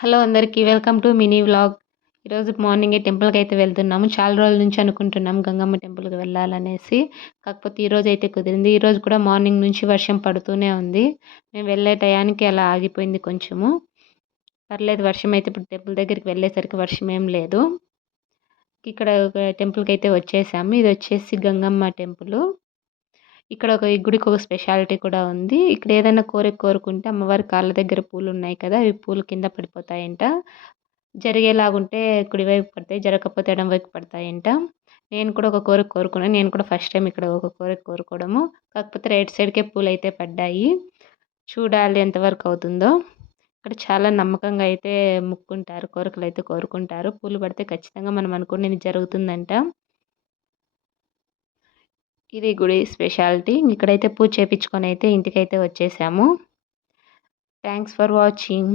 Hello అందరికీ welcome to mini vlog. ఈరోజు మార్నింగే టెంపుల్‌కైతే వెళ్తున్నాము. చాలా రోజుల నుంచి అనుకుంటున్నాం గంగమ్మ టెంపుల్‌కి వెళ్ళాలనేసి. కాకపోతే ఈరోజైతే కుదిరింది. ఈరోజు కూడా మార్నింగ్ నుంచి వర్షం పడుతూనే ఉంది. మేము వెళ్ళే టయానికి అలా ఆగిపోయింది కొంచెము. పర్లేదు వర్షం అయితే ఇప్పుడు టెంపుల్ దగ్గరికి వెళ్ళేసరికి వర్షం ఏం లేదు. ఇక్కడ ఒక టెంపుల్‌కైతే వచ్చేసాము. ఇది వచ్చేసి గంగమ్మ టెంపులు. ఇక్కడ ఈ గుడికి ఒక స్పెషాలిటీ కూడా ఉంది. ఇక్కడ ఏదైనా కోరిక కోరుకుంటే అమ్మవారి కాళ్ళ దగ్గర పూలున్నాయి కదా! అవి పూలు కింద పడిపోతాయంట. జరిగేలాగుంటే కుడివైపు పడతాయి. జరగకపోతే ఎడమ వైపు పడతాయంట. నేను కూడా ఒక కోరిక కోరుకున్నాను. నేను కూడా ఫస్ట్ టైమ్ ఇక్కడ ఒక కోరిక కోరుకోవడము. కాకపోతే రైట్ సైడ్‌కే పూలైతే పడ్డాయి. చూడాలి ఎంతవరకు అవుతుందో. ఇక్కడ చాలా నమ్మకంగా అయితే మొక్కుంటారు. కోరికలైతే కోరుకుంటారు. పూలు పడితే ఖచ్చితంగా మనం అనుకున్నది జరుగుతుందంట. ఇది గుడి స్పెషాలిటీ. ఇక్కడైతే పూజ చేపించుకొనైతే ఇంటికైతే వచ్చేసాము. Thanks for watching.